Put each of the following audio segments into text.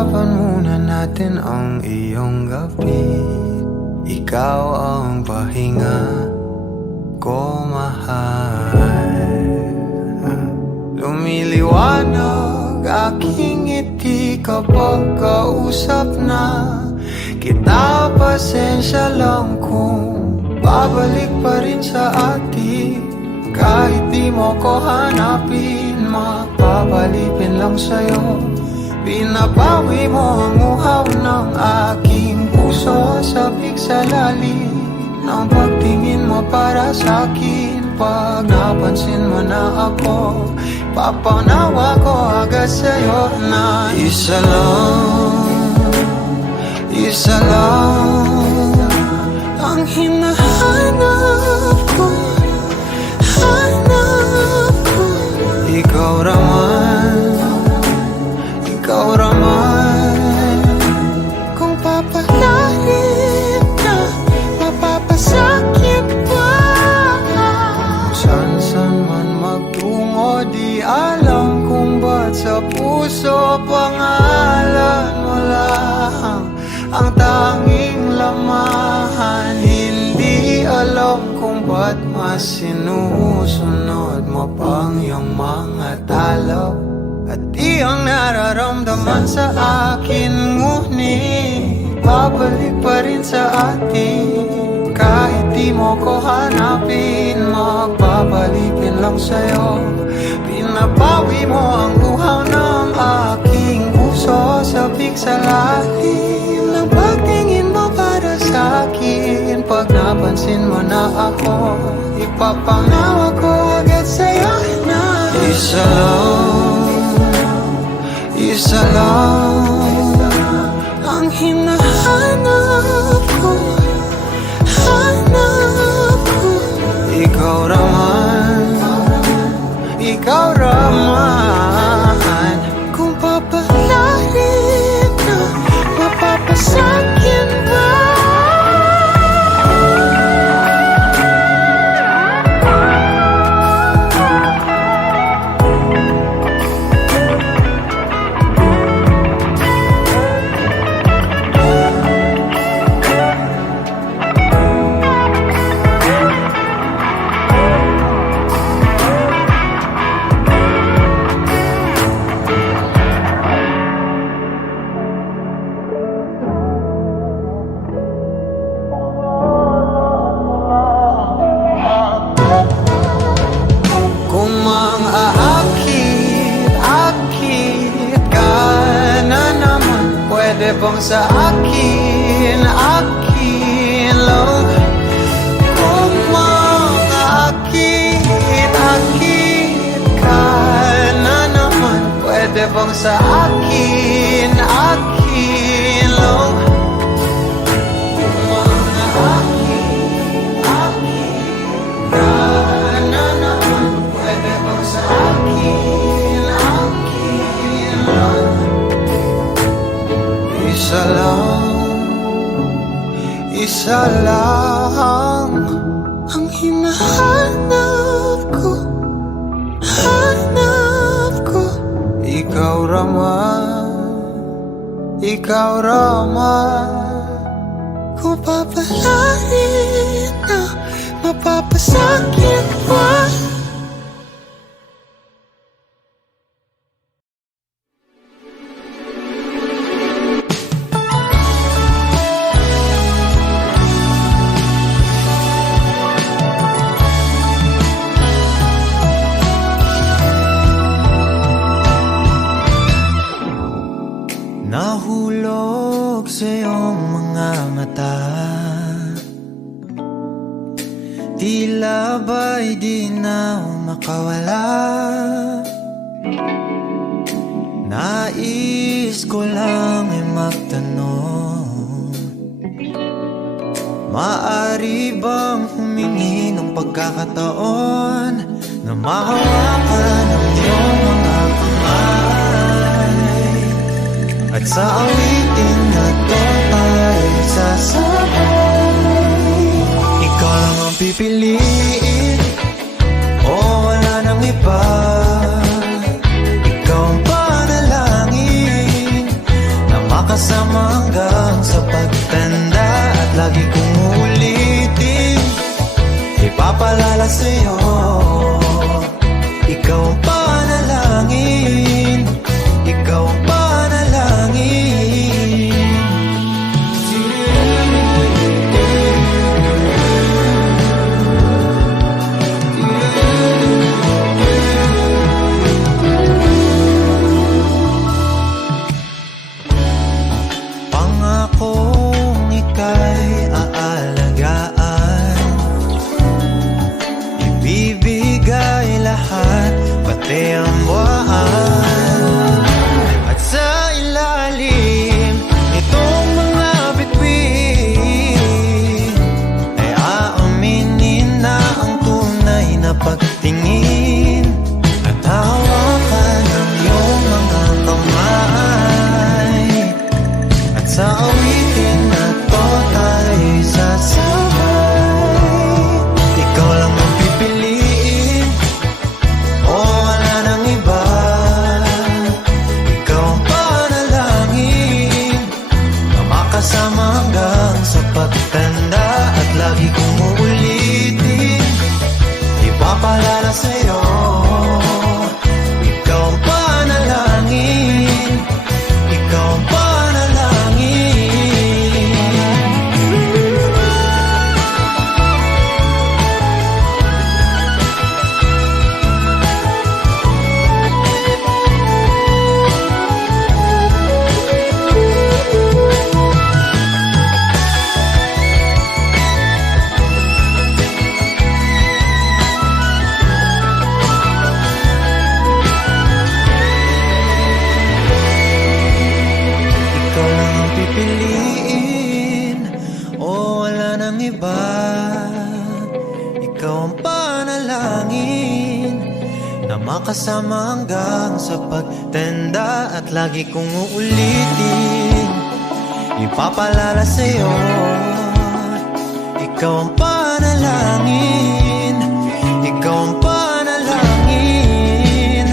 Pag-usapan muna natin ang iyong gabi. Ikaw ang pahinga ko, mahal. Lumiliwanag aking ngiti kapag kausap na kita. Pasensya lang kung babalik pa rin sa atin. Kahit di mo ko hanapin, mapapalipin lang sa'yo. Pinapawi mo ang uhaw ng aking puso. Sabik sa lalim ng pagtingin mo para sa'kin. Pag napansin mo na ako, papanawa ko agad sa'yo na isa lang ang hinahanap ko. Hanap ko. Ikaw raman, kung papalalim na, mapapasakit pa. San man magtungo, di alam kung ba't sa puso pangalan mo lang ang tanging lamahan. Hindi alam kung ba't mas sinusunod mo pang iyong mga talo. At iyong nararamdaman sa akin, ngunit babalik pa rin sa atin. Kahit di mo ko hanapin, magpapalipin lang sa'yo. Pinapawi mo ang uhaw ng aking puso. Sabik sa lalim ng pagtingin mo para sa'kin. Pag napansin mo na ako, ipapanawa ko agad sa'yo na isa lang ang hinahanap ko. Hanap ko. Ikaw raman, kung papalalim na, mapapasakit ba? Pwede bang sa akin lang? Kung makakit ka na naman, pwede bang sa akin lang? Kung makakit ka na naman, pwede bang sa akin lang? Isa lang ang hinahanap ko. Hanap ko. Ikaw raman, kung papalarin na, mapapasakit pa. Nahulog sa iyong mga mata, tila ba'y di na makawala. Nais ko lang ay magtanong, maaari bang humingi ng pagkakataon na mahawakan ng iyong mga kamay? At sa awitin na to ay sasabay. Ikaw lang ang pipiliin, o wala nang iba. Ikaw ang panalangin na hanggang sa pagtanda. At lagi kong uulitin, ipapalala sa'yo, ikaw ang panalangin, ikaw ang panalangin. Pangakong ika'y aalagaan, ibibigay lahat, pati ang buwan. At sa ilalim nitong mga bituin ay aaminin na ang tunay na pagtingin, at hawakan ng iyong mga kamay. At sa awitin na to tayo'y sasabay. Ikaw lang ang pipiliin, o wala nang iba. Ikaw ang panalangin na makasama hanggang sa pagtanda. At lagi kong uulitin, ipapalala sa'yo, ikaw ang panalangin, ikaw ang panalangin. Ikaw lang ang pipiliin, o wala nang iba. Ikaw ang panalangin na makasama hanggang sa pagtanda. At lagi kong uulitin, ipapalala sa'yo, ikaw ang panalangin, ikaw ang panalangin.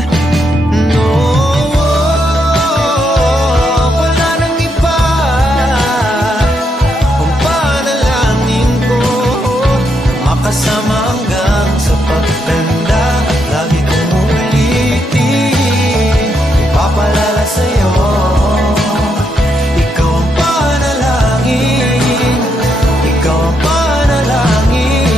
No, wala nang iba, ang panalangin ko makasama hanggang sa pagtanda. Lagi kong uulitin, ipapalala sa'yo, ikaw ang panalangin, ikaw ang panalangin.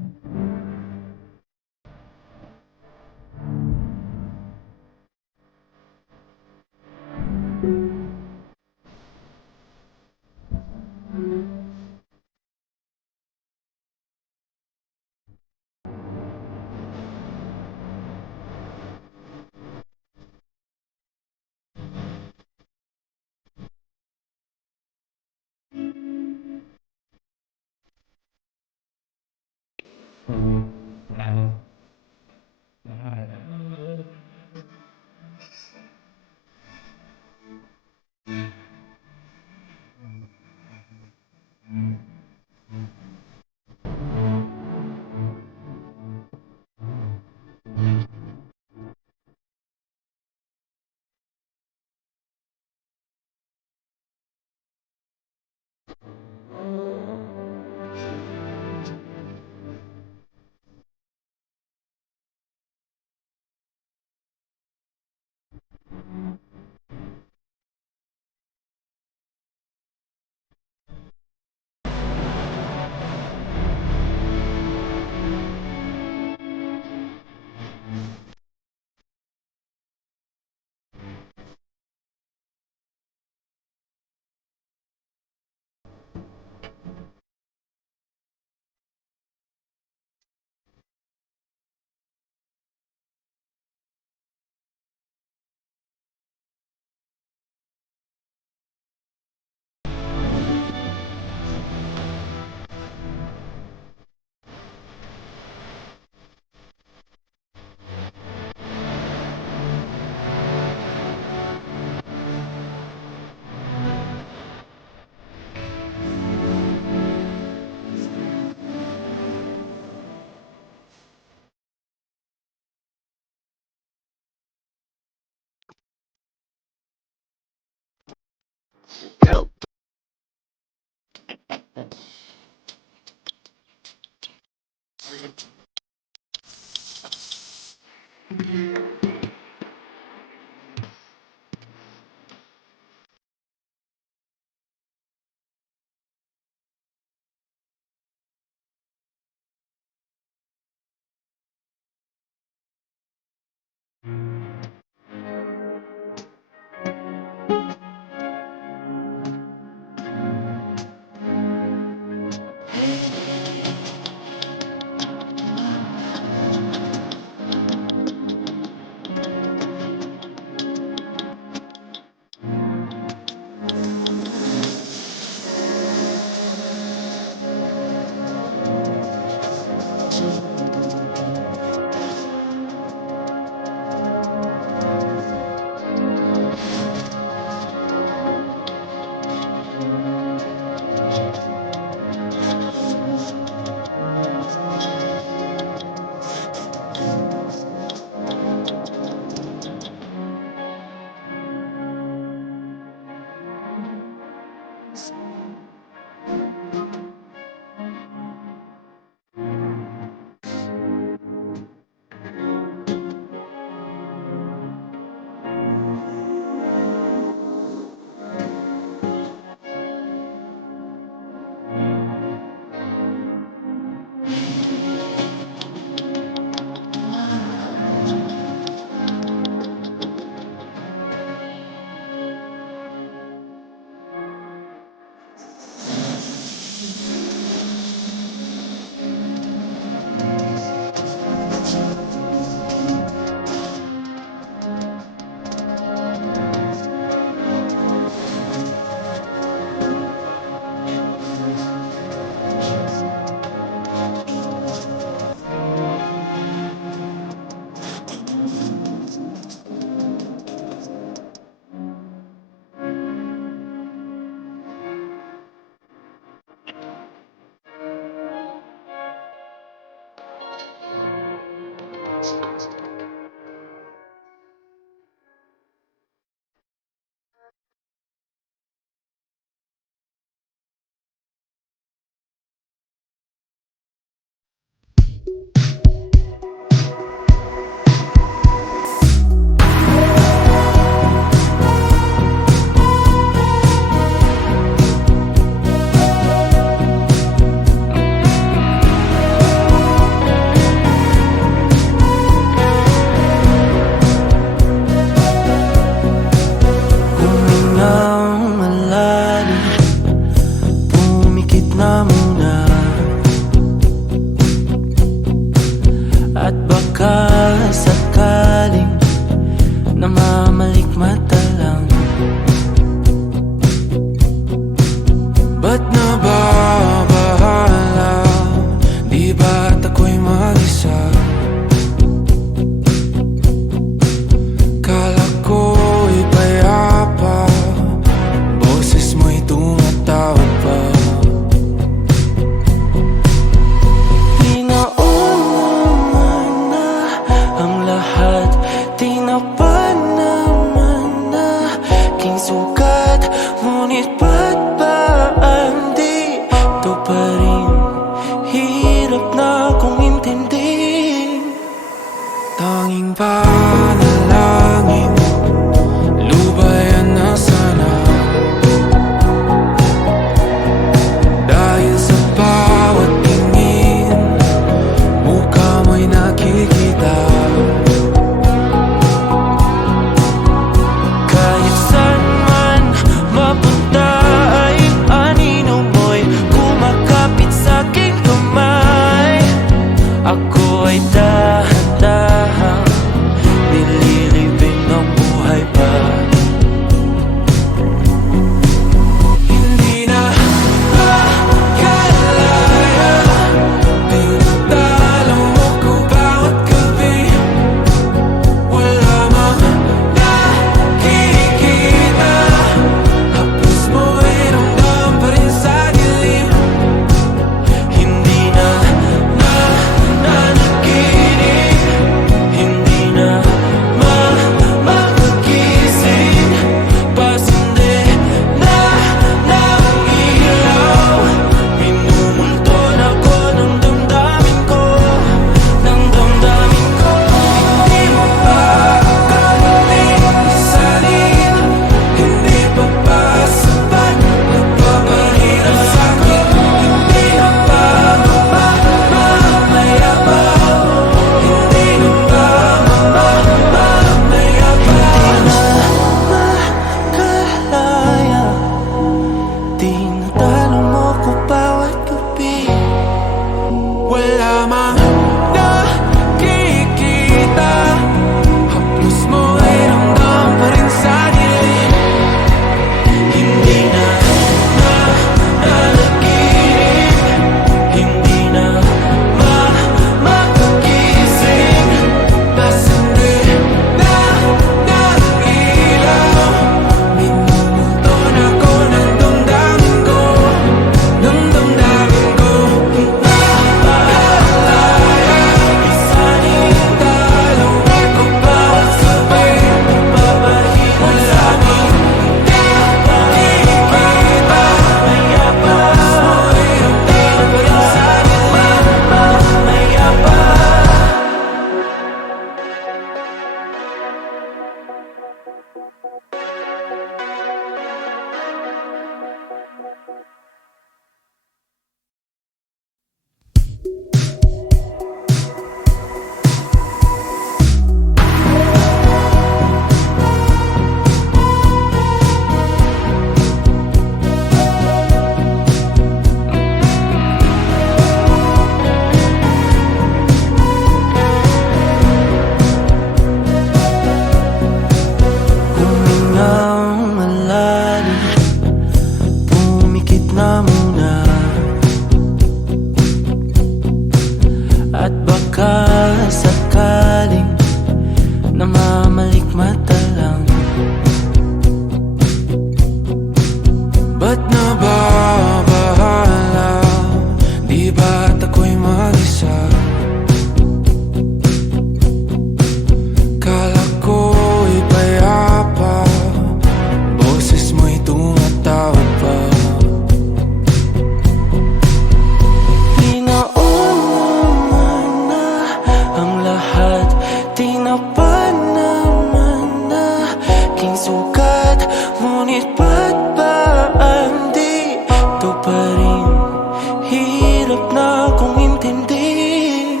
na akong intindihin.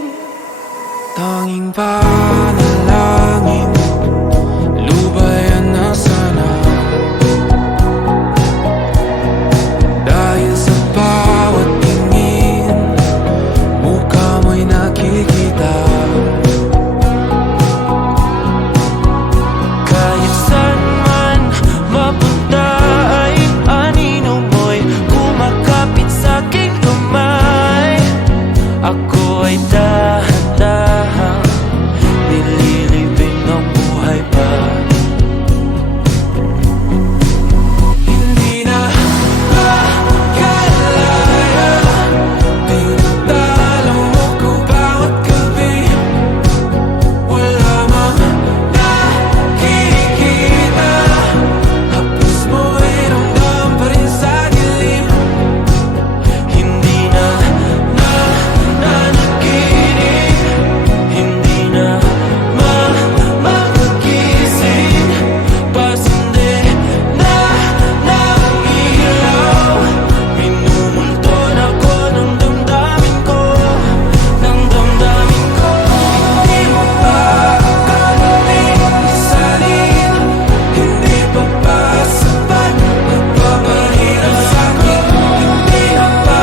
Tanging panalangin, lubayan na sana. Dahil sa bawat tingin, mukha mo'y nakikita. Kahit saan man mapunta ay anino mo'y kumakapit sa'king kamay. Ako ay dahan-dahang nililibing ng buhay pa. Hindi na makalaya, tinatalo mo ko bawat gabi. Wala mang nakikita, hapos mo ay ramdam pa rin sa dilim. Hindi na nanaginip, hindi na makagising. Pasindi na ng ilaw, minumulton ako ng damdamin ko, ng damdamin ko. Hindi mo pa akalaing isalin, hindi pa ba sapat nagpapahirap sa'kin. Hindi na ba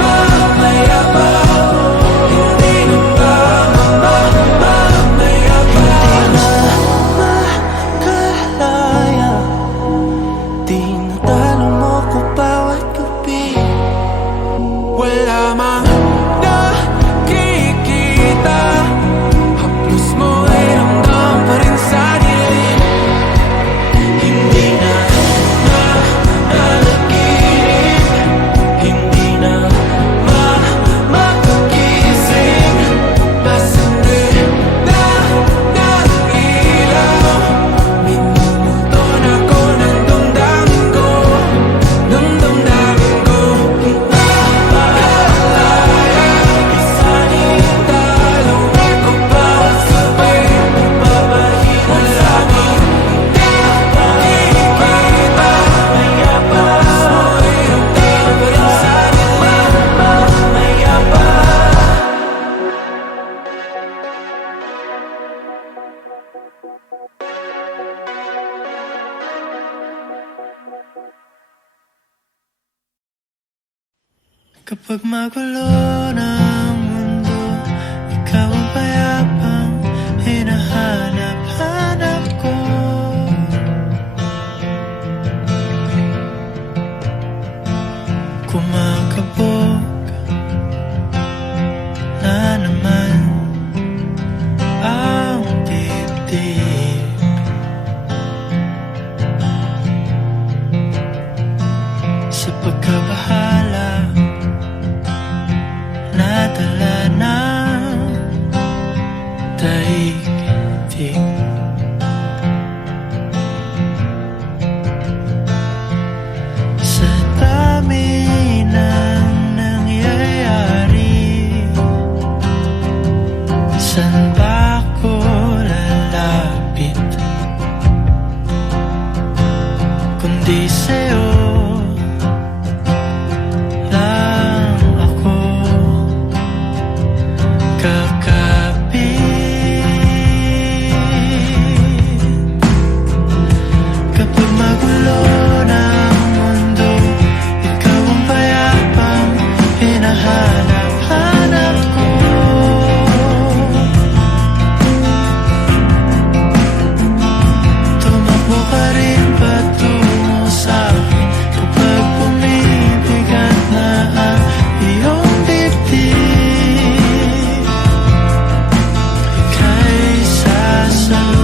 mamayabang, hindi na ba mamayabang. Makalaya, tinatalo mo ko bawat gabi. Wala mang nakikita, haplos mo ay ramdam pa rin sa dilim. Hindi na nanaginip, hindi na makagising. Pasindi na ng ilaw, minumulton ako ng damdamin ko, ng damdamin ko. Napakalaya, isanin talo ako bawat gabi. Papahirap sa'kin, nakikita, mayabang. Haplos mo ay ramdam pa rin sa dilim, mayabang. Kapag magulo ng mundo, ikaw ang payapang hinahanap-hanap ko. Kumakabog na naman ang dibdib. Sa pagkabahala, nadala ng daigdig. Sa dami ng nangyayari, saan ba ako lalapit kundi sa'yo lang ako kakapit. Kapag magulo ng mundo, ikaw ang payapang hinahanap-hanap ko. Tumakbo ka rin patungo sa'kin kapag bumibigat na ang iyong dibdib. Ika'y sasalubungin.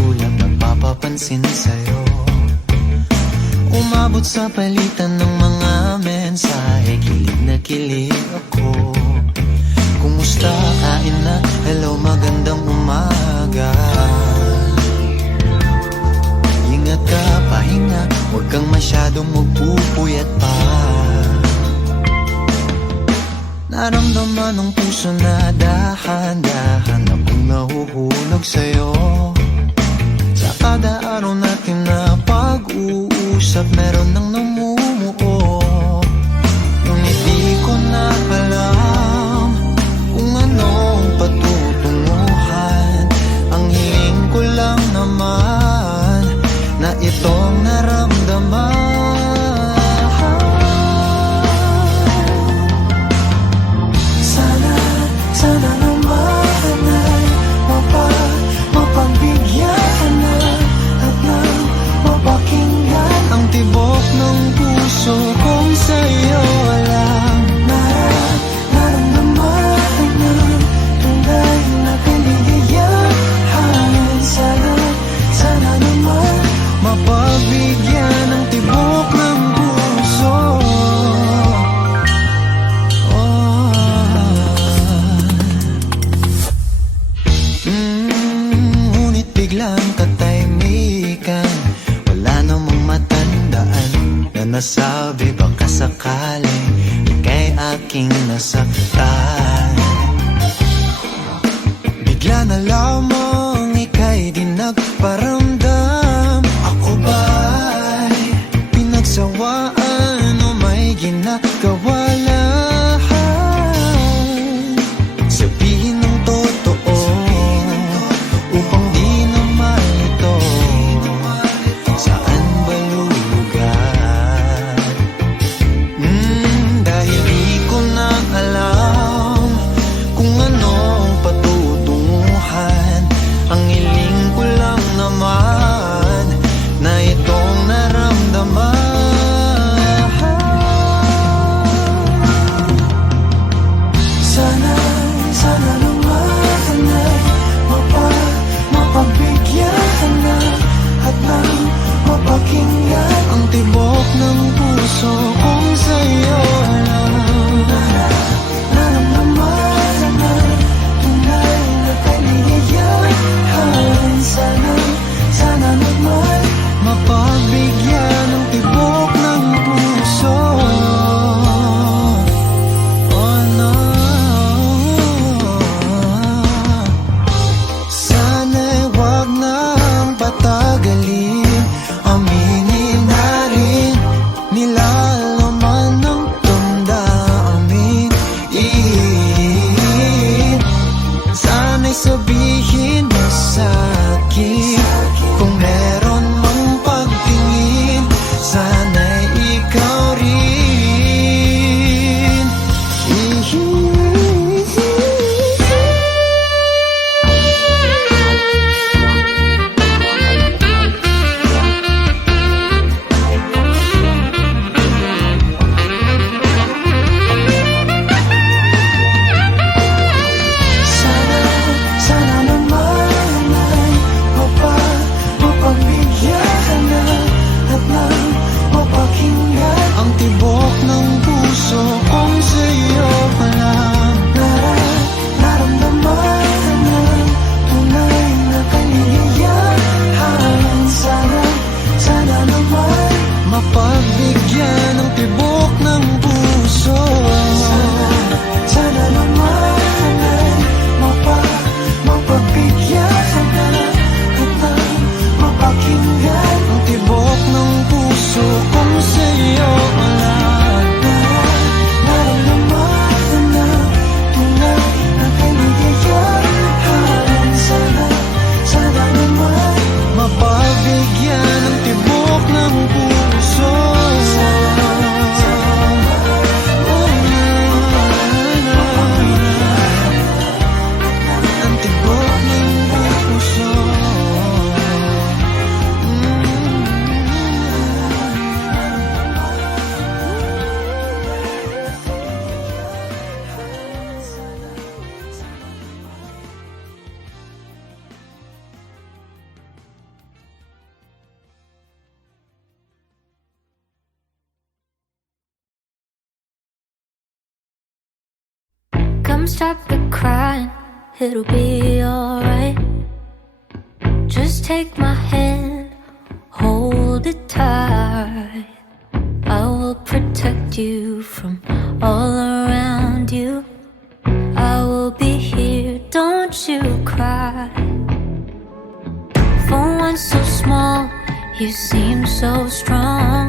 sulat nagpapapansin sa'yo. Umabot sa palitan ng mga mensahe, kilig na kilig ako. Kumusta, kain na, hello, magandang umaga. Ingat ka, pahinga, huwag kang masyadong magpupuyat pa. Naramdaman ng puso na dahan-dahan akong nahuhulog sa'yo. Sa kada araw natin na pag-uusap, meron nang namumuo. Ngunit di ko na alam kung anong patutunguhan. Ang hiling ko lang naman na itong naramdaman. Sana naman ay mapagbigyan na at nang mapakinggan ang tibok ng puso kong sa'yo lang. Naramdaman ng tunay na kaligayahan. Sana naman mapagbigyan ng tibok ng puso. Ngunit biglang katahimikan, wala namang matandaan na nasabi baka sakaling ika'y aking nasaktan. Bigla na lamang ika'y di nagparamdam. Ako ba'y pinagsawaan o may ginagawa lang? Sabihin ng totoo upang di na malito. Saan ba lulugar? Dahil di ko na alam kung anong patutunguhan. Ang hiling ko lang naman na itong naramdaman. Sana naman ay mapagbigyan na at nang mapakinggan ang tibok ng puso kong sa'yo lang. Naramdaman na tunay na kaligayahan. Sana naman mapagbigyan ng tibok ng puso. Oh no, sana'y wag nang patagalin. Aminin na rin nilalaman ng damdamin. Sana'y sabihin mo sa'kin Come stop the crying, it'll be alright. Just take my hand, hold it tight. I will protect you from all around you. I will be here, don't you cry. For one so small, you seem so strong.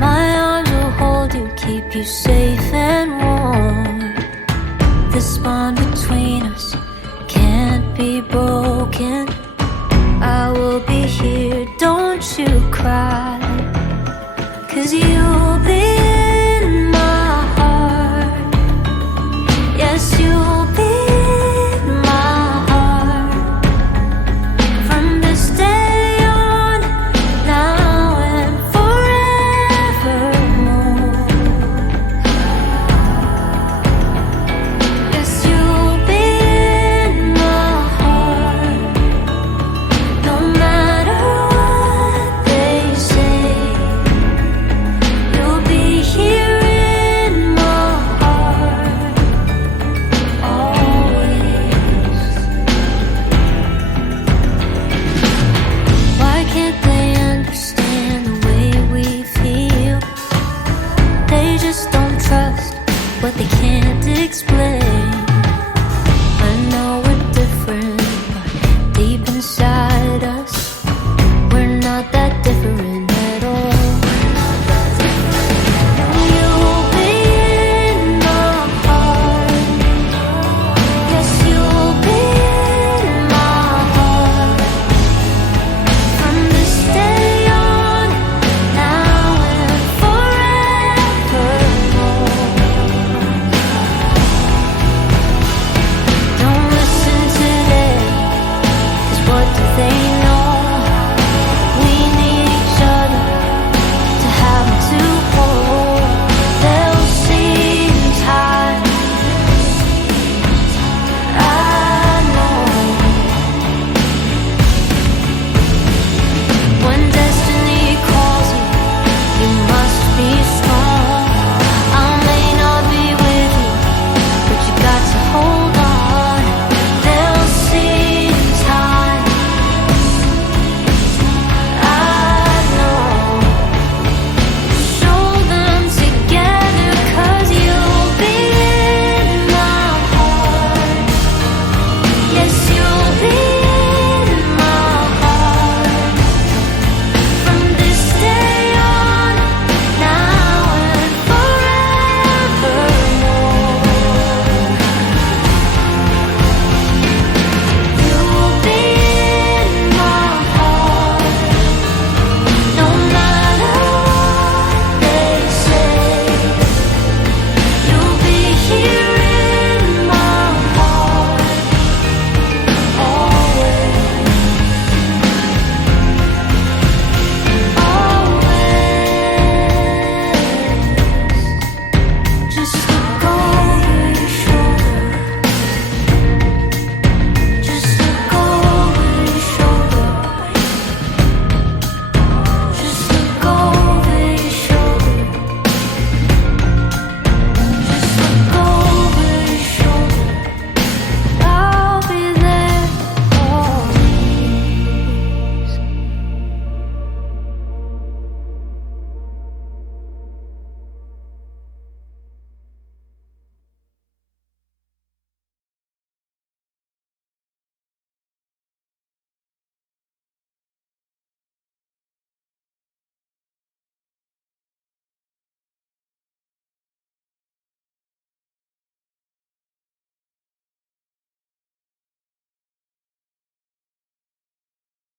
My arms will hold you, keep you safe and warm. This bond between us can't be broken.